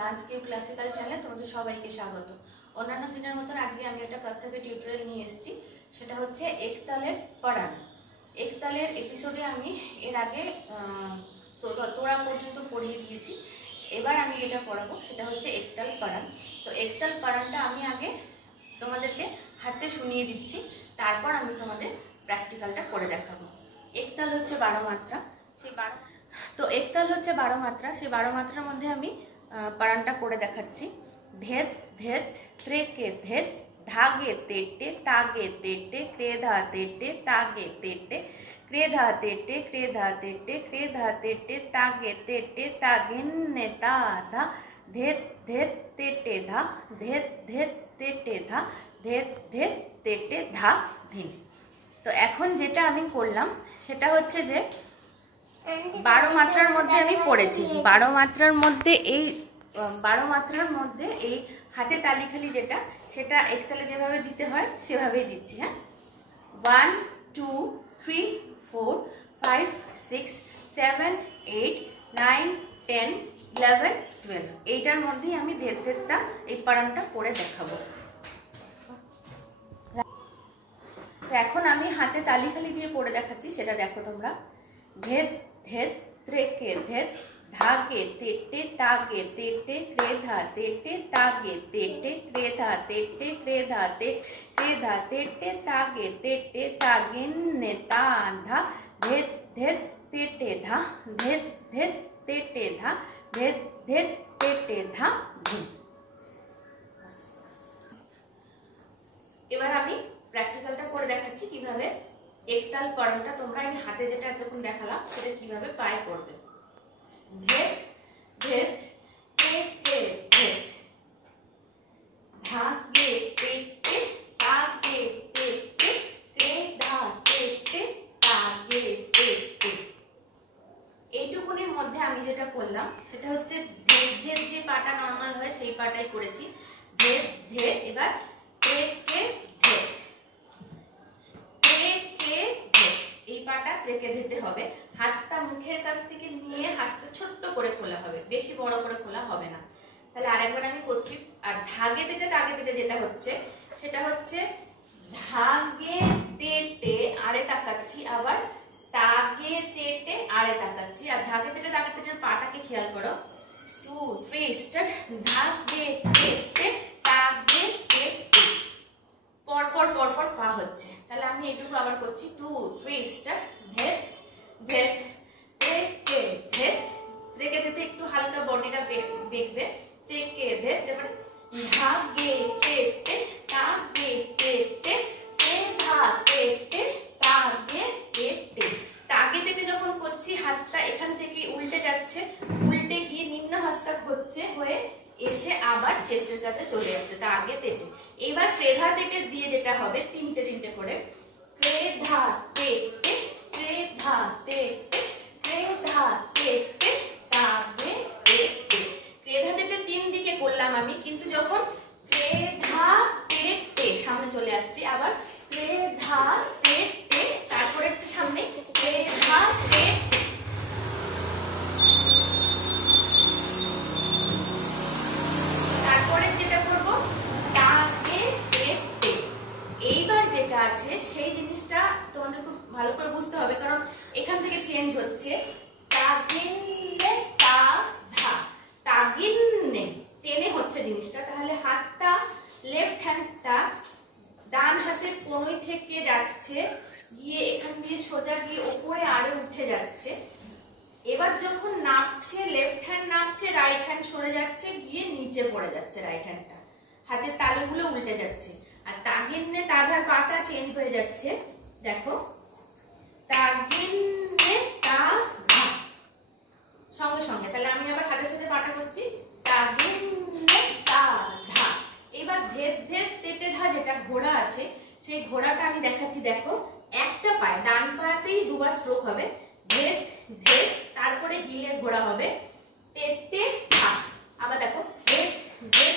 Dance Q classical চ্যানেলে তোমাদের সবাইকে স্বাগত। অন্যান্য দিনের মতন আজকে আমি একটা কত্থক টিউটোরিয়াল নিয়ে এসেছি, সেটা হচ্ছে একতালের পড়ান। একতালের এপিসোডে আমি এর আগে তোড়া পর্যন্ত পড়িয়ে দিয়েছি। এবার আমি যেটা পড়াবো সেটা হচ্ছে একতাল পড়ান। তো একতাল পড়ানটা আমি আগে তোমাদেরকে হাতে শুনিয়ে দিচ্ছি, তারপর আমি তোমাদের প্র্যাকটিক্যালটা করে দেখাবো। একতাল হচ্ছে 12 মাত্রা, সেই 12 তো একতাল হচ্ছে 12 মাত্রা, সেই 12 মাত্রার মধ্যে আমি পারানটা করে দেখাচ্ছি। ধেত ধেত ত্রেকে ধেত ধাগে তেটে তাগে তেটে ক্রেধা তেটে তাগে তেটে ক্রেধা তেটে ক্রেধা তেটে ক্রেধা তেটে তাগে তেটে তাগিন্নে তা ধা ধেত ধেত তেটে ধা ধেত ধেত তেটে ধা ধেত ধেত তেটে ধা ধিন। তো এখন যেটা আমি করলাম সেটা হচ্ছে যে 12 মাত্রার মধ্যে আমি পড়েছি। 12 মাত্রার মধ্যে এই হাতে তালি খালি যেটা, সেটা একতালে যেভাবে দিতে হয় সেভাবেই দিচ্ছি। হ্যাঁ, 1 2 3 4 5 6 7 8 9 10 11 12 এইটার মধ্যেই আমি ধের ধেরটা এই পারানটা করে দেখাবো। এখন আমি হাতে তালি খালি দিয়ে পড়ে দেখাচ্ছি, সেটা দেখো তোমরা। ধেত ধেত ত্রেকে ধেত ধাগে তেটে তাগে তেটে ক্রেধা তেটে তাগে তেটে ক্রেধা তেটে ক্রেধা তে ক্রেধা তেটে তাগে তেটে তাগিন্নে তা ধা ধেত ধেত তেটে ধা ধেত ধেত তেটে ধা ধেত ধেত তেটে ধা ধিন। এবার আমি প্র্যাকটিক্যালটা করে দেখাচ্ছি কিভাবে একতাল পড়ানটা তোমরা আমি হাতে যেটা এতক্ষণ দেখালাম সেটা কিভাবে পায়ে করবে। ধেত ধেত তেটে ধেত ধাগে তেটে তাগে তেটে ক্রেধা তেটে তাগে তেটে। এইটুকুনির মধ্যে আমি যেটা করলাম সেটা হচ্ছে ধেত ধেত যে পাটা নর্মাল হয় সেই পাটাই করেছি। ধেত ধেত, এবার তেকে ধেত এই পাটা ত্রেকে দিতে হবে। হাতটা মুখের কাছ থেকে নিয়ে হাতটা ছোট্ট করে খোলা হবে, বেশি বড় করে খোলা হবে না। তাহলে আরেকবার আমি করছি। আর ধাগে তেটে তাগে তেটে যেটা হচ্ছে সেটা হচ্ছে ধাগে তেটে আড়ে তাকাচ্ছি, আবার তাগে তেটে আড়ে তাকাচ্ছি। আর ধাগে তেটে তাগে তেটের পাটাকে খেয়াল করো। 2 3 স্টার্ট। ধাগে তেটে তাগে তেটে, পরপর পরপর পা হচ্ছে। তাহলে আমি এটুকু আবার করছি। 2 3 স্টার্ট। ধেত ধেত ত্রেকে ধেত, ত্রেকে ধেতে একটু হালকা বডিটা বেঁকবে। ত্রেকে ধেত, এবারে ধাগে তেটে তাগে তেটে ক্রেধা তেটে তাগে তেটে। তাগে তেটে যখন করছি হাতটা এখান থেকে উল্টে যাচ্ছে, উল্টে গিয়ে নিম্ন হস্তাক হচ্ছে, হয়ে এসে আবার চেস্টের কাছে চলে যাচ্ছে তাগে তেটে। এবার ক্রেধা তেটে দিয়ে যেটা হবে তিনটে তিনটে করে। ক্রেধা তেটে ক্রেধা তেটে ক্রেধা তেটে তাগে তেটে। ক্রেধা তেটে তিন দিকে করলাম আমি, কিন্তু যখন ক্রেধা তেটে সামনে চলে আসছি, আবার ক্রেধা তেটে, তারপরে একটু সামনে ক্রেধা তেটে। তারপরে যেটা করব তাগে তেটে। এইবার যেটা আছে সেই জিনিসটা তোমাদের খুব ভালো করে বুঝতে হবে, কারণ এখান থেকে চেঞ্জ হচ্ছে। তাগিন্নে তা ধা, তাগিন্নে টেনে হচ্ছে জিনিসটা। তাহলে হাতটা লেফট হ্যান্ডটা ডান হাতের কোণই থেকে যাচ্ছে, গিয়ে এখান দিয়ে সোজা গিয়ে ওপরে আড়ে উঠে যাচ্ছে। এবার যখন নামছে লেফট হ্যান্ড নামছে, রাইট হ্যান্ড সরে যাচ্ছে, গিয়ে নিচে পড়ে যাচ্ছে রাইট হ্যান্ডটা, হাতের তালুগুলো উল্টে যাচ্ছে। আর তাগিন্নে তাধার পাটা চেঞ্জ হয়ে যাচ্ছে, দেখো। তাগিন্নে তা ধা সঙ্গে সঙ্গে। তাহলে আমি আবার হাতের সাথে পাটা করছি। তাগিন্নে তা ধা। এবার ধেত ধেত তেটে ধা যেটা ঘোড়া আছে, সেই ঘোড়াটা আমি দেখাচ্ছি। দেখো, একটা পায়ে ডান পাতেই দুবার স্ট্রোক হবে। ধেত ধেত, তারপরে হিলে ঘোড়া হবে তেটে ধা। আবার দেখো, ধেত ধেত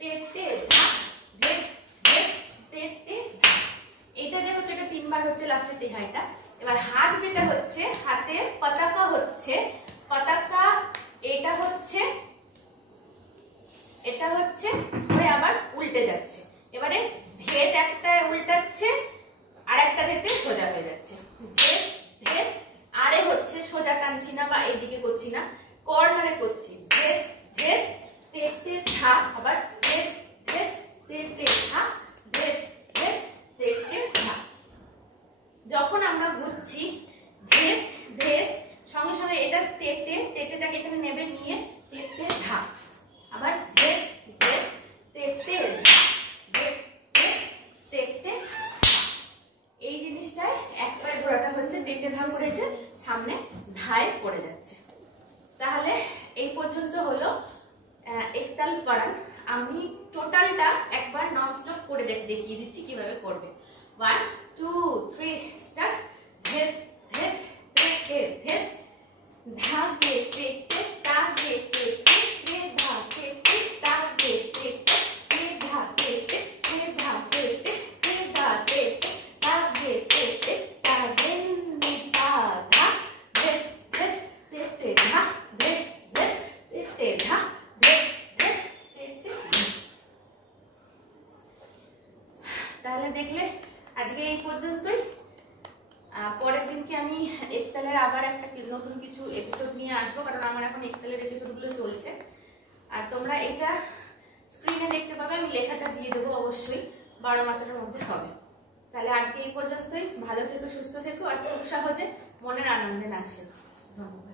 তেটে ধা ধেত ধেত তেটে ধা। এইটা যে হচ্ছে এটা তিনবার হচ্ছে লাস্টের তিহাইটা। এবার হাত যেটা হচ্ছে, হাতে পতাকা হচ্ছে, পতাকা এটা হচ্ছে এটা হচ্ছে হয়ে আবার উল্টে যাচ্ছে। এবারে ধেট একটা উল্টাচ্ছে, আর একটা ধেতে সোজা হয়ে যাচ্ছে। ধেট ধেট, আরে হচ্ছে সোজা টানছি না বা এইদিকে করছি না, কর্নারে করছি। ধেট ধেট তেতে ধা, আবার ধেট ধেট তেতে ধা, ধেট ধেট তেতে ধা। যখন আমরা ঘুরছি ধেট ধেট, সঙ্গে সঙ্গে এটা তেতে, তেতেটাকে এখানে নেবে নিয়ে তেতে ধা, আবার ধেট ধেট তেতে ধা, ধেট ধেট তেতে ধা। এই জিনিসটায় এক পায়ে ঘোরাটা হচ্ছে তেতে ধা করেছে, সামনে ধায় পড়ে যাচ্ছে। তাহলে এই পর্যন্ত হলো একতাল পড়ান। আমি টোটালটা একবার নন স্টপ করে দেখিয়ে দিচ্ছি কিভাবে করবে। 1 2 3 স্টার্ট। ধেট ধেট তেতে ধেট, ধাগে তেতে তাগে তেতে তে ধা তেতে তাগে তেতে তে ধা তেতে তে ধা তেতে তে ধা তেতে তাগে তেতে তাগে নি তা ধা, ধেট ধেট তেতে ধা, ধেট ধেট তেতে ধা, ধেট ধেট তেতে ধা। তাহলে দেখলে আজকে এই পর্যন্তই। পরের দিনকে আমি একতালের আবার একটা নতুন কিছু এপিসোড নিয়ে আসবো, কারণ আমার এখন একতালের এপিসোডগুলো চলছে। আর তোমরা এটা স্ক্রিনে দেখতে পাবে, আমি লেখাটা দিয়ে দেবো অবশ্যই, 12 মাত্রার মধ্যে হবে। তাহলে আজকে এই পর্যন্তই। ভালো থেকো, সুস্থ থেকো, আর খুব সহজে মনের আনন্দে নাচ শেখো। ধন্যবাদ।